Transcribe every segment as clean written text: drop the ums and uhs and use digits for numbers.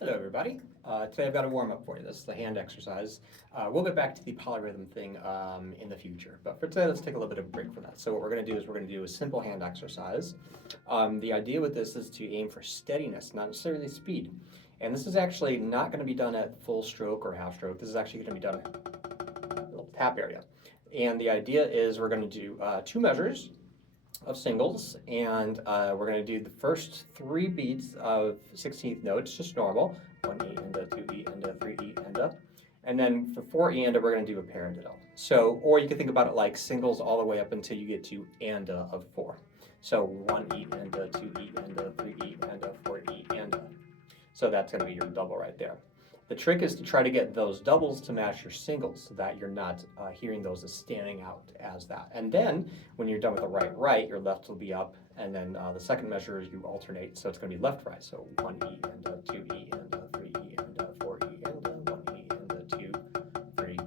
Hello everybody. Today I've got a warm-up for you. This is the hand exercise. We'll get back to the polyrhythm thing in the future, but for today let's take a little bit of a break from that. So what we're going to do is we're going to do a simple hand exercise. The idea with this is to aim for steadiness, not necessarily speed. And this is actually not going to be done at full stroke or half stroke. This is actually going to be done at a little tap area. And the idea is we're going to do two measures of singles, and we're going to do the first 3 beats of 16th notes, just normal, 1 E and a 2 E and a 3 E and a, and then for 4 E and a we're going to do a paradiddle. So, or you can think about it like singles all the way up until you get to and a of 4. So 1 E and a, 2 E and a, 3 E and a, 4 E and a. So that's going to be your double right there. The trick is to try to get those doubles to match your singles so that you're not hearing those as standing out as that. And then when you're done with the right, your left will be up, and then the second measure is you alternate, so it's going to be left-right. So 1 E and a, 2 E and a, 3 E and a, 4 E and a, 1 E and a, 2, 3,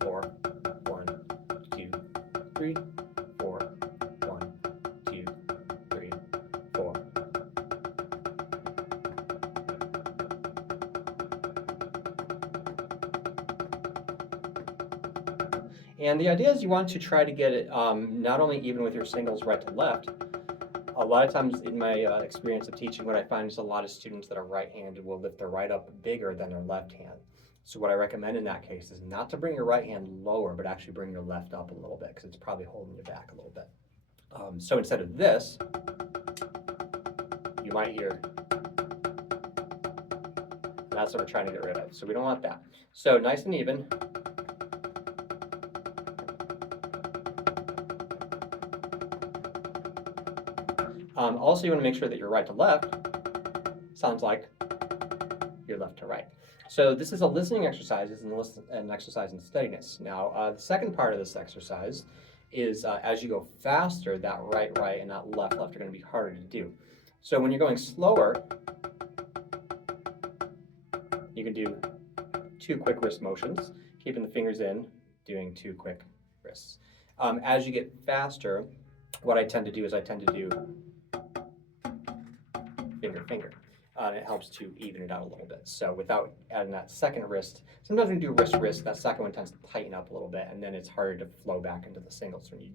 4, 1, 2, 3, 4, 1, 2, 3, 4. And the idea is you want to try to get it not only even with your singles right to left. A lot of times in my experience of teaching, what I find is a lot of students that are right-handed will lift their right up bigger than their left hand. So what I recommend in that case is not to bring your right hand lower, but actually bring your left up a little bit, because it's probably holding you back a little bit. So instead of this, you might hear, that's what we're trying to get rid of. So we don't want that. So nice and even. Also, you want to make sure that your right to left sounds like your left to right. So this is a listening exercise, it's an exercise in steadiness. Now, the second part of this exercise is as you go faster, that right, and that left are going to be harder to do. So when you're going slower, you can do 2 quick wrist motions, keeping the fingers in, doing 2 quick wrists. As you get faster, what I tend to do is I tend to do finger. It helps to even it out a little bit. So without adding that second wrist, sometimes when you do wrist, that second one tends to tighten up a little bit, and then it's harder to flow back into the singles when you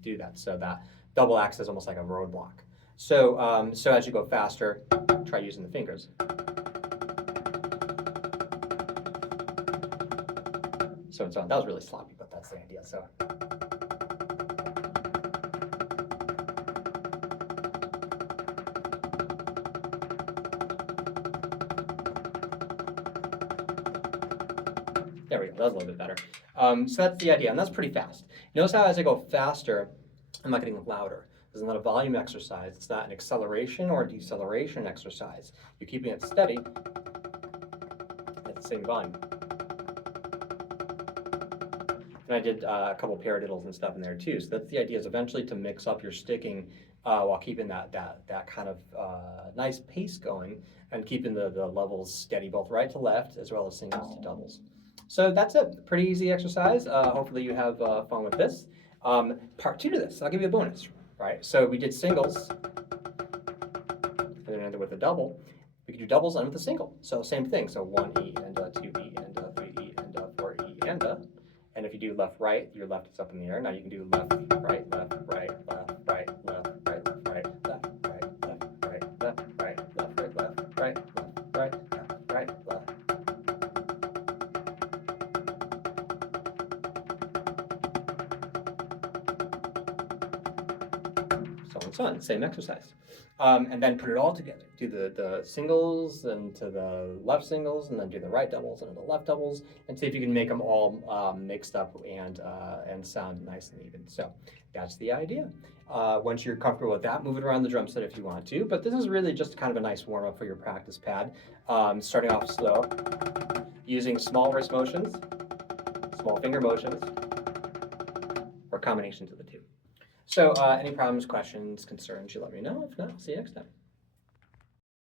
do that. So that double acts as almost like a roadblock. So so as you go faster, try using the fingers. So and so on. That was really sloppy, but that's the idea. So. There we go, that was a little bit better. So that's the idea, and that's pretty fast. Notice how as I go faster, I'm not getting louder. This is not a volume exercise. It's not an acceleration or a deceleration exercise. You're keeping it steady at the same volume. And I did a couple paradiddles and stuff in there too. So that's the idea, is eventually to mix up your sticking while keeping that kind of nice pace going, and keeping the levels steady, both right to left as well as singles to doubles. So that's it. Pretty easy exercise. Hopefully you have fun with this. Part 2 to this, I'll give you a bonus. Right? So we did singles, and then ended with a double. We could do doubles and with a single. So same thing. So 1 E and a, 2 E and a, 3 E and a, 4 E and a. And if you do left, right, your left is up in the air. Now you can do left, right, left, right, left, right, left, right, left, right, left, right, left, right, left, right, left, right, left, right, left, right, left, right, left. So on and so on, same exercise. And then put it all together. Do the singles and to the left singles, and then do the right doubles and the left doubles, and see if you can make them all mixed up and sound nice and even. So that's the idea. Once you're comfortable with that, move it around the drum set if you want to, but this is really just kind of a nice warm-up for your practice pad. Starting off slow, using small wrist motions, small finger motions, or combinations of the two. So any problems, questions, concerns, you let me know. If not, I'll see you next time.